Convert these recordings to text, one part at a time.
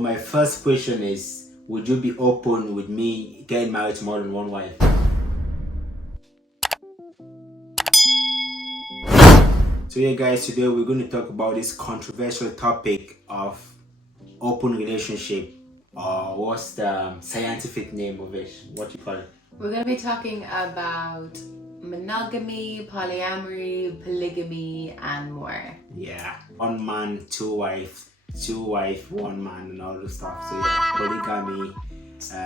My first question is, would you be open with me getting married to more than one wife? So yeah guys, today we're going to talk about this controversial topic of open relationship, or what's the scientific name of it? What do you call it? We're going to be talking about monogamy, polyamory, polygamy, and more. Yeah, one man, two wife, one man, and all the stuff. So yeah, polygamy.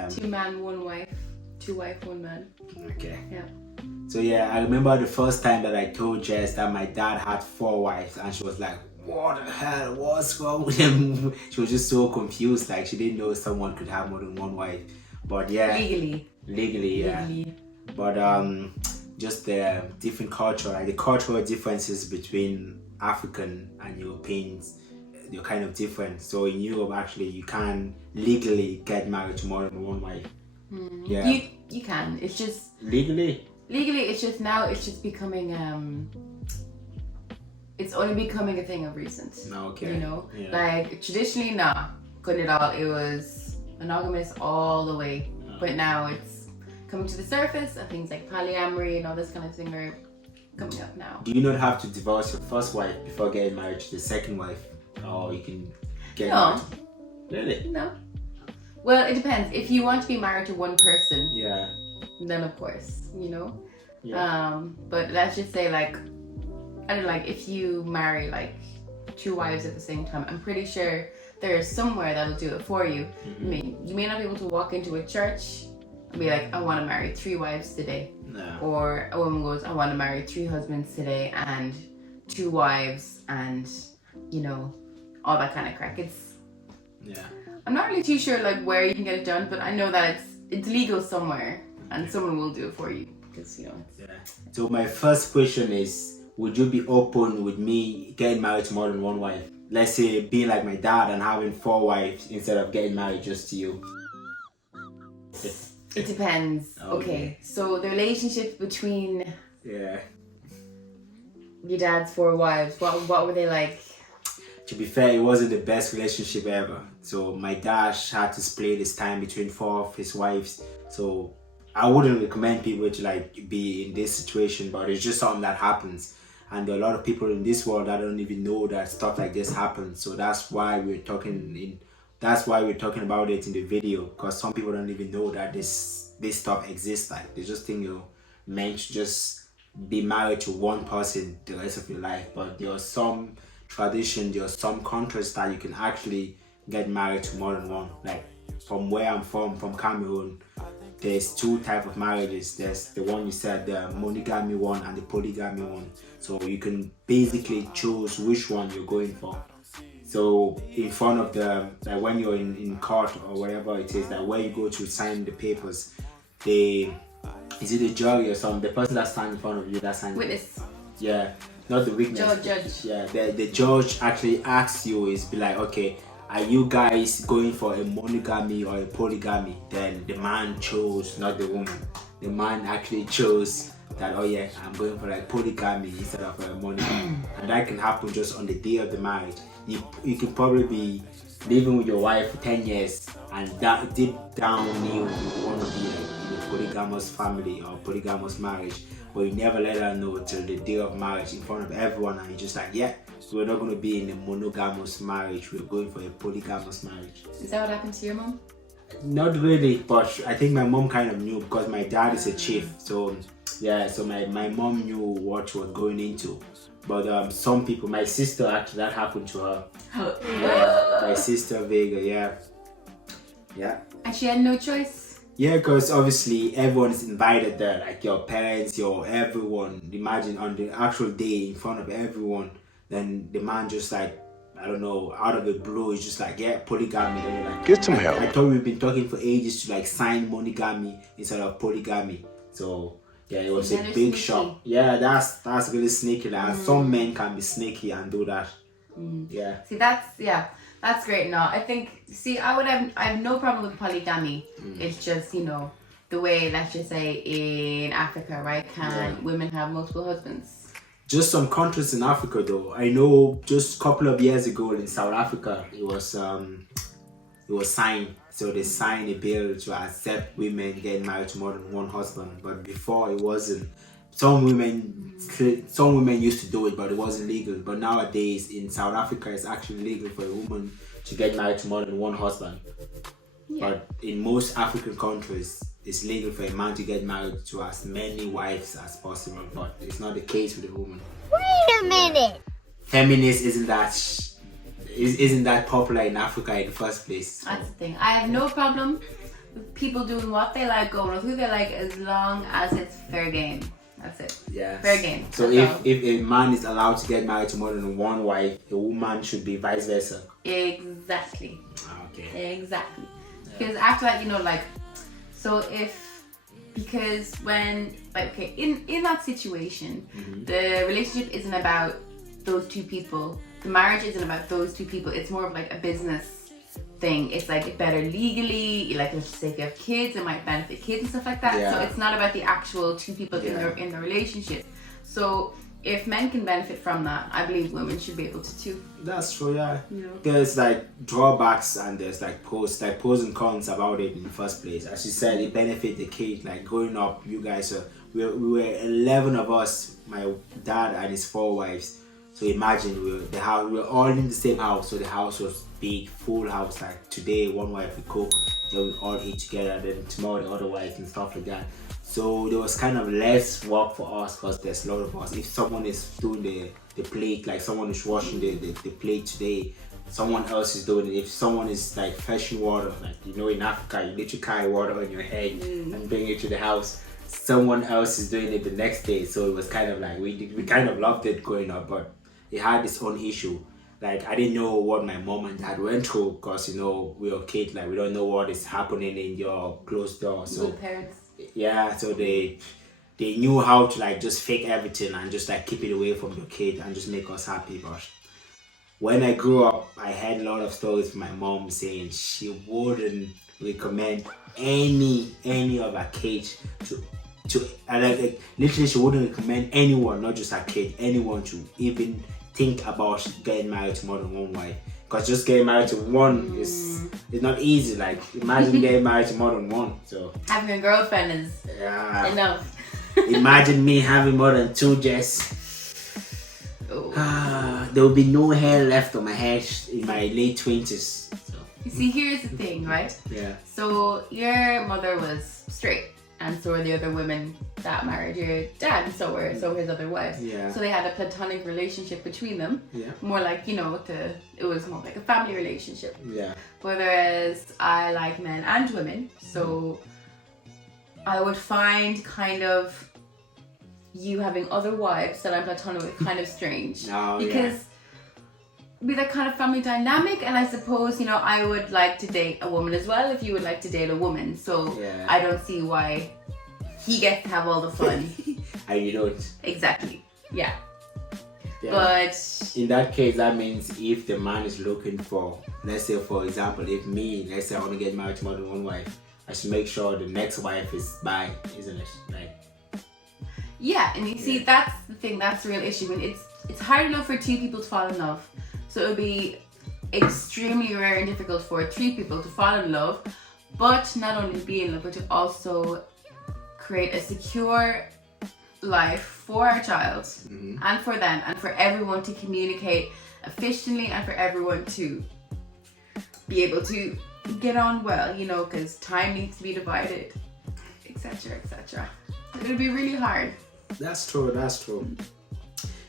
Two man, one wife. Two wife, one man. Okay. Yeah. So yeah, I remember the first time that I told Jess that my dad had 4 wives, and she was like, "What the hell? What's wrong with him?" She was just so confused, like she didn't know someone could have more than one wife. But yeah, legally, yeah. But just the different culture, like the cultural differences between African and Europeans, they're kind of different. So in Europe, actually, you can legally get married to more than one wife. Yeah, you can. It's just legally, it's just now. It's just becoming it's only becoming a thing of recent. Okay. You know, yeah. like traditionally, nah, couldn't at all. It was monogamous all the way, but now it's coming to the surface, and things like polyamory and all this kind of thing are coming up now. Do you not have to divorce your first wife before getting married to the second wife, or you can get No. married? Really? No. Well, it depends. If you want to be married to one person, Yeah. then of course, you know. Yeah. But let's just say, like, I don't know, like, if you marry like 2 wives at the same time, I'm pretty sure there's somewhere that'll do it for you. Mm-hmm. I mean, you may not be able to walk into a church and be like, I want to marry 3 wives today. No. Or a woman goes, I want to marry 3 husbands today and 2 wives and, you know, all that kind of crack. Yeah. I'm not really too sure like where you can get it done, but I know that it's legal somewhere and someone will do it for you because, you know. Yeah. So my first question is, would you be open with me getting married to more than one wife? Let's say being like my dad and having 4 wives instead of getting married just to you. It depends. Okay. So the relationship between your dad's 4 wives, what were they like? To be fair, it wasn't the best relationship ever. So my dad had to split his time between 4 of his wives. So I wouldn't recommend people to like be in this situation, but it's just something that happens. And there are a lot of people in this world that don't even know that stuff like this happens. So that's why we're talking about it in the video, because some people don't even know that this stuff exists. Like they just think you're meant to just be married to one person the rest of your life. But there are some tradition, there are some countries that you can actually get married to more than one. Like from where I'm from Cameroon, there's 2 types of marriages. There's the one you said, the monogamy one and the polygamy one. So you can basically choose which one you're going for. So in front of the, like when you're in court or whatever it is, that where you go to sign the papers, is it a jury or something? The person that stands in front of you, that signs. Witness. Yeah, not the witness. Judge. Yeah, the judge actually asks you, is be like, okay, are you guys going for a monogamy or a polygamy? Then the man chose, not the woman. The man actually chose that, oh yeah, I'm going for like polygamy instead of a monogamy. And that can happen just on the day of the marriage. You could probably be living with your wife for 10 years and that deep down you want to be like in a polygamous family or polygamous marriage, but you never let her know till the day of marriage in front of everyone, and you're just like, yeah, we're not going to be in a monogamous marriage, we're going for a polygamous marriage. Is that what happened to your mom? Not really, but I think my mom kind of knew, because my dad is a chief. So yeah, so my mom knew what she was going into. But some people, my sister, actually that happened to her. Yeah, my sister Vega, yeah. And she had no choice? Yeah, because obviously everyone is invited there, like your parents, your everyone. Imagine on the actual day in front of everyone, then the man just like, I don't know, out of the blue, is just like, yeah, polygamy. And you're like, get some help. I thought we've been talking for ages to like sign monogamy instead of polygamy. So yeah, it was a big shock. Yeah, that's really sneaky. Like some men can be sneaky and do that. Yeah. See, that's great. No, I think, I have no problem with polygamy. It's just, you know, the way, let's just say in Africa, right? Can women have multiple husbands? Just some countries in Africa though. I know just a couple of years ago in South Africa, it was it was signed. So they signed a bill to accept women getting married to more than one husband. But before it wasn't. Some women used to do it, but it wasn't legal. But nowadays in South Africa, it's actually legal for a woman to get married to more than one husband. Yeah. But in most African countries, it's legal for a man to get married to as many wives as possible. But it's not the case with a woman. Wait a minute. Feminist isn't that popular in Africa in the first place. So. That's the thing. I have no problem with people doing what they like, going with who they like, as long as it's fair game. That's it. Yeah. Fair game. So That's if a man is allowed to get married to more than one wife, a woman should be vice versa. Exactly. Okay. Exactly. Because after that, in that situation, the relationship isn't about those two people. The marriage isn't about those two people. It's more of like a business thing. It's like better legally, like let's say if you have kids, it might benefit kids and stuff like that. Yeah. So it's not about the actual two people in the relationship. So if men can benefit from that, I believe women should be able to too. That's true, yeah. There's like drawbacks and there's like pros and cons about it in the first place. As you said, it benefits the kid. Like growing up, you guys we were 11 of us, my dad and his 4 wives. So imagine we were all in the same house. So the house was big, full house. Like today, one wife would cook, then we all eat together. Then tomorrow, the other wife and stuff like that. So there was kind of less work for us because there's a lot of us. If someone is doing the plate, like someone is washing the plate today, someone else is doing it. If someone is like fetching water, like in Africa, you literally carry water on your head and bring it to the house. Someone else is doing it the next day. So it was kind of like we kind of loved it growing up, but it had its own issue. Like I didn't know what my mom and dad went through because we were kids. Like we don't know what is happening in your closed door. So Good parents. yeah, so they knew how to like just fake everything and just like keep it away from your kid and just make us happy. But when I grew up, I had a lot of stories from my mom saying she wouldn't recommend any of her kids to like literally she wouldn't recommend anyone, not just her kid, anyone to even think about getting married to more than one wife. Because just getting married to one is not easy. Like imagine getting married to more than one. So having a girlfriend is enough. Imagine me having more than 2 Jess. There will be no hair left on my head in my late 20s. So. You see, here's the thing, right? Yeah. So your mother was straight, and so were the other women that married your dad, and so were his other wives. Yeah. So they had a platonic relationship between them. Yeah. More like it was more like a family relationship. Yeah. Whereas I like men and women, so I would find kind of you having other wives that I'm platonic with kind of strange. Because with that kind of family dynamic, and I suppose I would like to date a woman as well if you would like to date a woman. So I don't see why he gets to have all the fun. And you don't. Exactly. Yeah. But in that case, that means if the man is looking for, let's say for example, let's say I want to get married to more than one wife, I should make sure the next wife is bi, isn't it? Like. Yeah, and you see, that's the thing. That's the real issue. When it's hard enough for 2 people to fall in love, so it would be extremely rare and difficult for 3 people to fall in love, but not only be in love, but to also create a secure life for our child and for them and for everyone to communicate efficiently and for everyone to be able to get on well, because time needs to be divided, etc., etc. It would be really hard. That's true.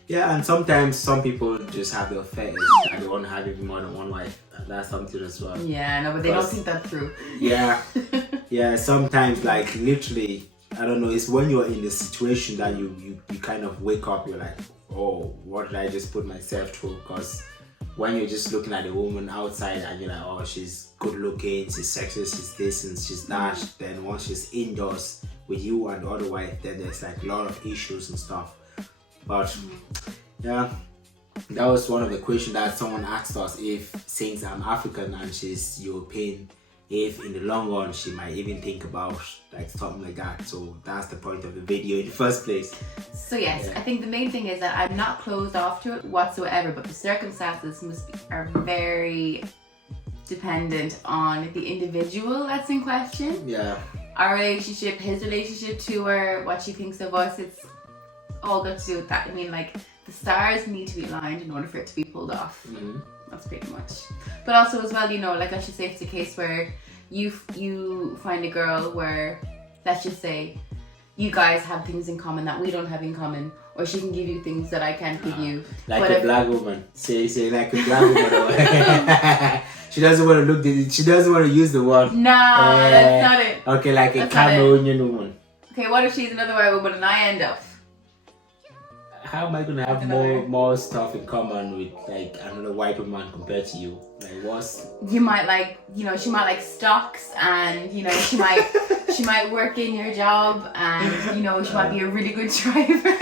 Yeah, and sometimes some people just have the fetish and they want to have even more than one wife. That's something as well. Yeah, no, but they don't think that through. Yeah, sometimes like literally, I don't know, it's when you're in the situation that you kind of wake up, you're like, oh, what did I just put myself through? Because when you're just looking at a woman outside and you're like, oh, she's good looking, she's sexy, she's this and she's that, then once she's indoors with you and the other wife, then there's like a lot of issues and stuff. But yeah, that was one of the questions that someone asked us, if since I'm African and she's European, if in the long run she might even think about like something like that. So that's the point of the video in the first place. So yes, I think the main thing is that I'm not closed off to it whatsoever, but the circumstances are very dependent on the individual that's in question. Yeah. Our relationship, his relationship to her, what she thinks of us, it's all got to do with that. I mean, like, the stars need to be aligned in order for it to be pulled off. Mm-hmm. That's pretty much. But also as well, you know, like, let's just say it's a case where you find a girl where, let's just say, you guys have things in common that we don't have in common, or she can give you things that I can't give you. Like but a black woman. Say like a black woman. She doesn't want to look. She doesn't want to use the word. Nah, that's not it. Okay, like That's a Cameroonian woman. Okay, what if she's another white woman and I end up? How am I gonna have more stuff in common with like another white woman compared to you? Like what's? You might like, you know, she might like stocks, and you know, she might work in your job, and you know, she might be a really good driver.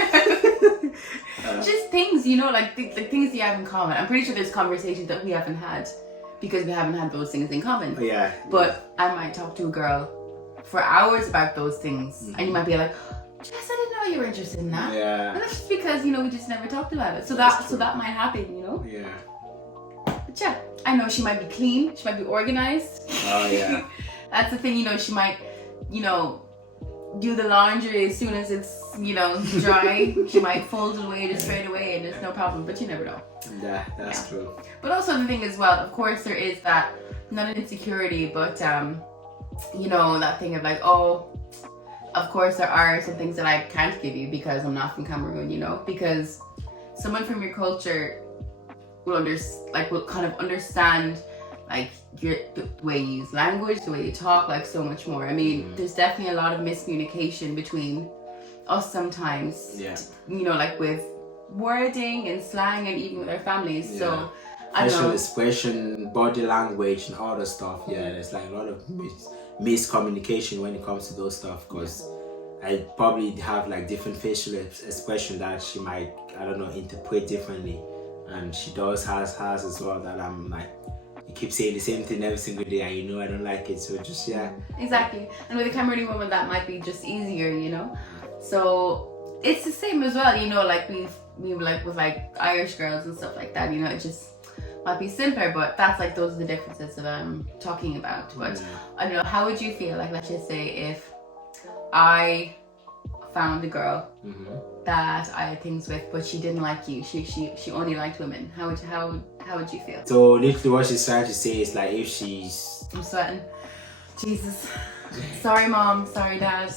Just things, you know, like things you have in common. I'm pretty sure there's conversations that we haven't had because we haven't had those things in common. Yeah. But I might talk to a girl for hours about those things, and you might be like, Jess, I didn't know you were interested in that. Yeah. And that's just because, you know, we just never talked about it. So that might happen, you know? Yeah. But yeah, I know she might be clean, she might be organized. Oh yeah. That's the thing, you know, she might, you know, do the laundry as soon as it's, you know, dry. She might fold it away just straight away and there's no problem, but you never know. Yeah, that's true. But also the thing as well, of course there is that, not an insecurity, but you know, that thing of like, oh, of course there are some things that I can't give you because I'm not from Cameroon, you know, because someone from your culture will kind of understand like the way you use language, the way you talk, like so much more. I mean, there's definitely a lot of miscommunication between us sometimes. Yeah. You know, like with wording and slang and even with our families. Yeah. So I facial know. expression, body language, and all the stuff. Yeah, there's like a lot of miscommunication when it comes to those stuff, because I probably have like different facial expression that she might, I don't know, interpret differently, and she does has as well that I'm like, you keep saying the same thing every single day and you know I don't like it, so just Exactly. And with a Cameroonian woman that might be just easier, you know. So it's the same as well, you know, like we like with like Irish girls and stuff like that, you know, it just might be simpler, but that's like, those are the differences that I'm talking about. But I don't know, how would you feel, like, let's just say if I found a girl that I had things with, but she didn't like you, she only liked women, how would you feel? So literally what she's trying to say is like, if she's... I'm sweating. Jesus. Sorry mom, sorry dad.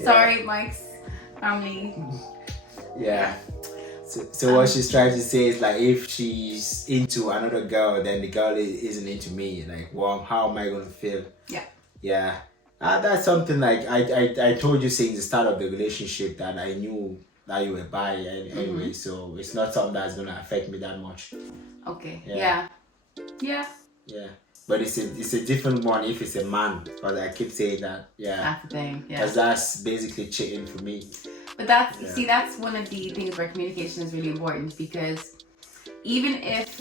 Sorry Mike's family. Yeah. So what she's trying to say is like, if she's into another girl, then the girl isn't into me. Like, well, how am I gonna feel? Yeah. Yeah. That's something like I told you since the start of the relationship that I knew that you were bi anyway. So it's not something that's gonna affect me that much. Okay. Yeah. But it's a different one if it's a man. But I keep saying that. Yeah. That's the thing. Yeah. Because that's basically cheating for me. But that's one of the things where communication is really important, because even if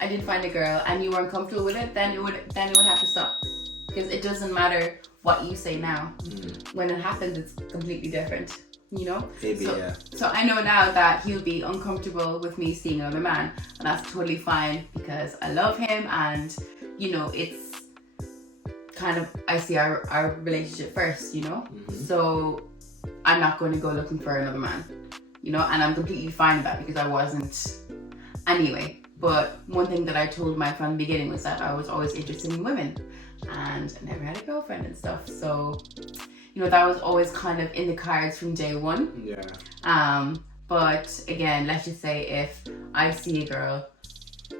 I did find a girl and you weren't comfortable with it, then it would have to stop, because it doesn't matter what you say now. When it happens, it's completely different, you know. Maybe, so I know now that he'll be uncomfortable with me seeing another man, and that's totally fine because I love him, and you know, it's kind of, I see our relationship first, you know. So I'm not going to go looking for another man, you know, and I'm completely fine with that because I wasn't anyway. But one thing that I told Mike from the beginning was that I was always interested in women and I never had a girlfriend and stuff. So, you know, that was always kind of in the cards from day one. Yeah. But again, let's just say if I see a girl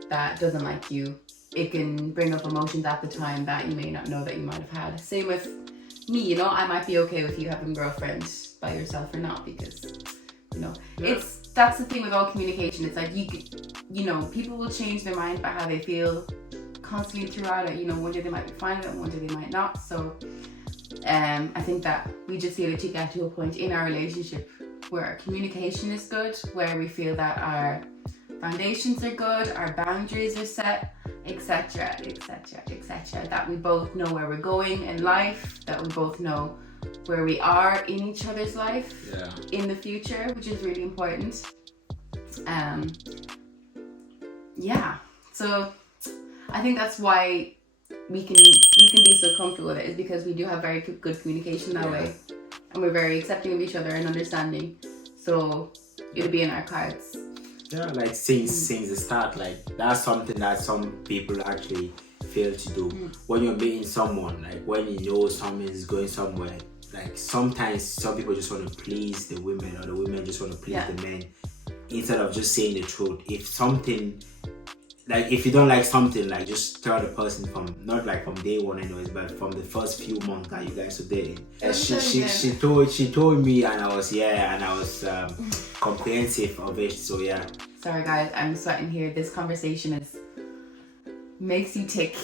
that doesn't like you, it can bring up emotions at the time that you may not know that you might have had. Same with me, you know, I might be okay with you having a girlfriend by yourself or not, because, you know, that's the thing with all communication. It's like, you know, people will change their mind about how they feel constantly throughout it. You know, one day they might be fine with it, one day they might not. So I think that we just feel to get to a point in our relationship where our communication is good, where we feel that our foundations are good, our boundaries are set, etc., that we both know where we're going in life, that we both know where we are in each other's life in the future, which is really important. So I think that's why we can be so comfortable with it, is because we do have very good communication that way, and we're very accepting of each other and understanding. So it'll be in our cards. Yeah, like since the start, like that's something that some people actually fail to do. When you're meeting someone, like when you know someone is going somewhere, like sometimes some people just want to please the women, or the women just want to please the men, instead of just saying the truth. If something, like if you don't like something, like just tell the person from, not like from day one anyways, but from the first few months that you guys were dating. She told me, and I was comprehensive of it. So yeah. Sorry guys, I'm sweating here. This conversation makes you tick.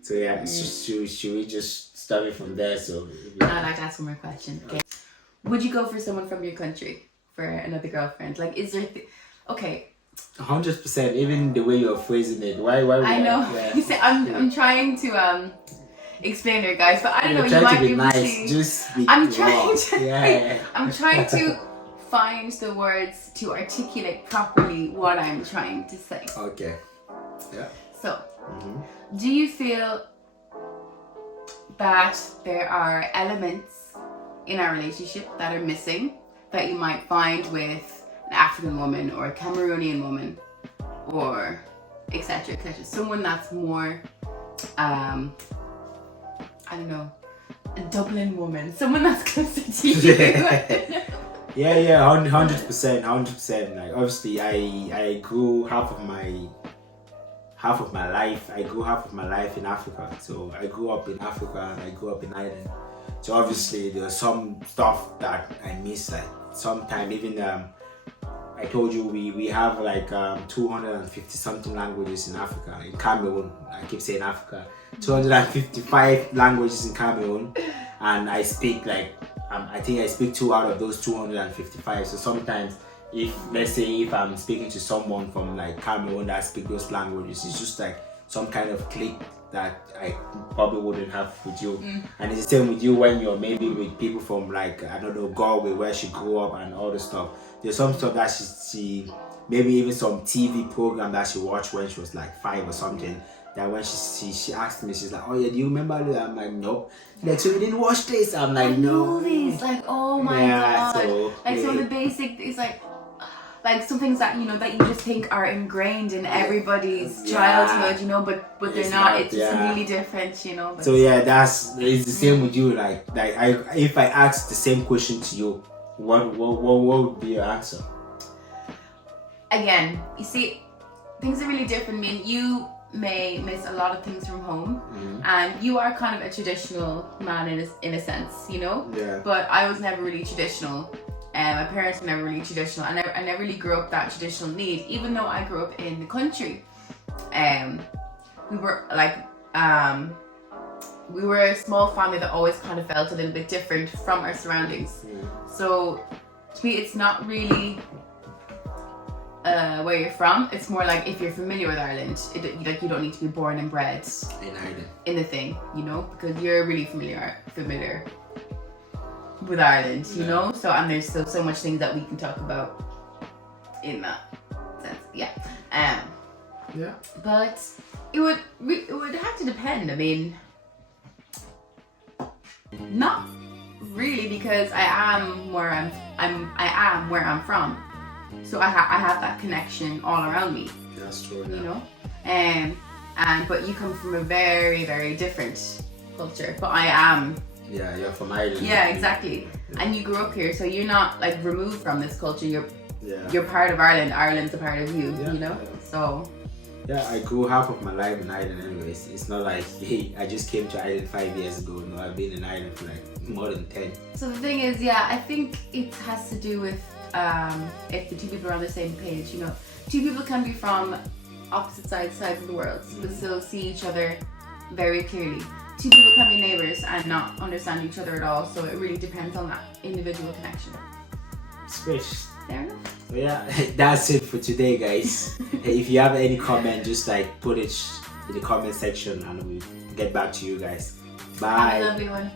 So yeah, should we just start it from there? So I'd like to ask one more question. Okay. Would you go for someone from your country for another girlfriend? Like, is there okay. 100%. Even the way you're phrasing it. Why? I know. You say I'm trying to explain it, guys, but I don't know. You might be able to. Just I'm trying to. I'm trying to find the words to articulate properly what I'm trying to say. Okay. Yeah. So, do you feel that there are elements in our relationship that are missing that you might find with an African woman or a Cameroonian woman, or etc., etc.? Someone that's more, I don't know, a Dublin woman. Someone that's closer to you. Yeah, 100%. Like obviously, I grew half of my life. I grew half of my life in Africa. So I grew up in Africa and I grew up in Ireland. So obviously, there's some stuff that I miss. Like sometimes even I told you we have like 250 something languages in Africa. In Cameroon, I keep saying Africa. 255 languages in Cameroon, and I speak like I think I speak 2 out of those 255. So sometimes, if let's say if I'm speaking to someone from like Cameroon that speak those languages, it's just like some kind of click that I probably wouldn't have with you. And it's the same with you when you're maybe with people from like, I don't know, Galway, where she grew up and all the stuff. There's some stuff that she maybe even some TV program that she watched when she was like 5 or something, that when she asked me, she's like, oh yeah, do you remember that? I'm like, nope. Like, so you didn't watch this? I'm like, no. Movies, like, oh my god. So, like some of the basic, it's like some things that, you know, that you just think are ingrained in everybody's childhood, you know, but they're not. It's really different, you know. But so yeah, it's the same with you. Like if I ask the same question to you, what would be your answer? Again, you see, things are really different. I mean, you may miss a lot of things from home, and you are kind of a traditional man in a sense, you know. Yeah. But I was never really traditional. My parents were never really traditional. I never really grew up that traditional need, even though I grew up in the country. We were like, we were a small family that always kind of felt a little bit different from our surroundings. So to me, it's not really where you're from. It's more like if you're familiar with Ireland, like you don't need to be born and bred in Ireland in the thing, you know, because you're really familiar with Ireland, you know. So and there's so much things that we can talk about in that sense. But it would have to depend. I mean, not really, because I am where I'm from, so I have that connection all around me. That's true. You know, but you come from a very, very different culture. But I am. Yeah, you're from Ireland. Yeah, exactly. Yeah. And you grew up here, so you're not like removed from this culture. You're part of Ireland. Ireland's a part of you. You know. Yeah. So. Yeah, I grew half of my life in Ireland anyways. It's not like, hey, I just came to Ireland 5 years ago. No, I've been in Ireland for like more than 10. So the thing is, I think it has to do with if the two people are on the same page. You know, two people can be from opposite sides of the world, but still see each other very clearly. Two people can be neighbours and not understand each other at all. So it really depends on that individual connection. Switch. Fair enough. So yeah, that's it for today, guys. If you have any comment, just like put it in the comment section and we'll get back to you guys. Bye. Have a lovely one.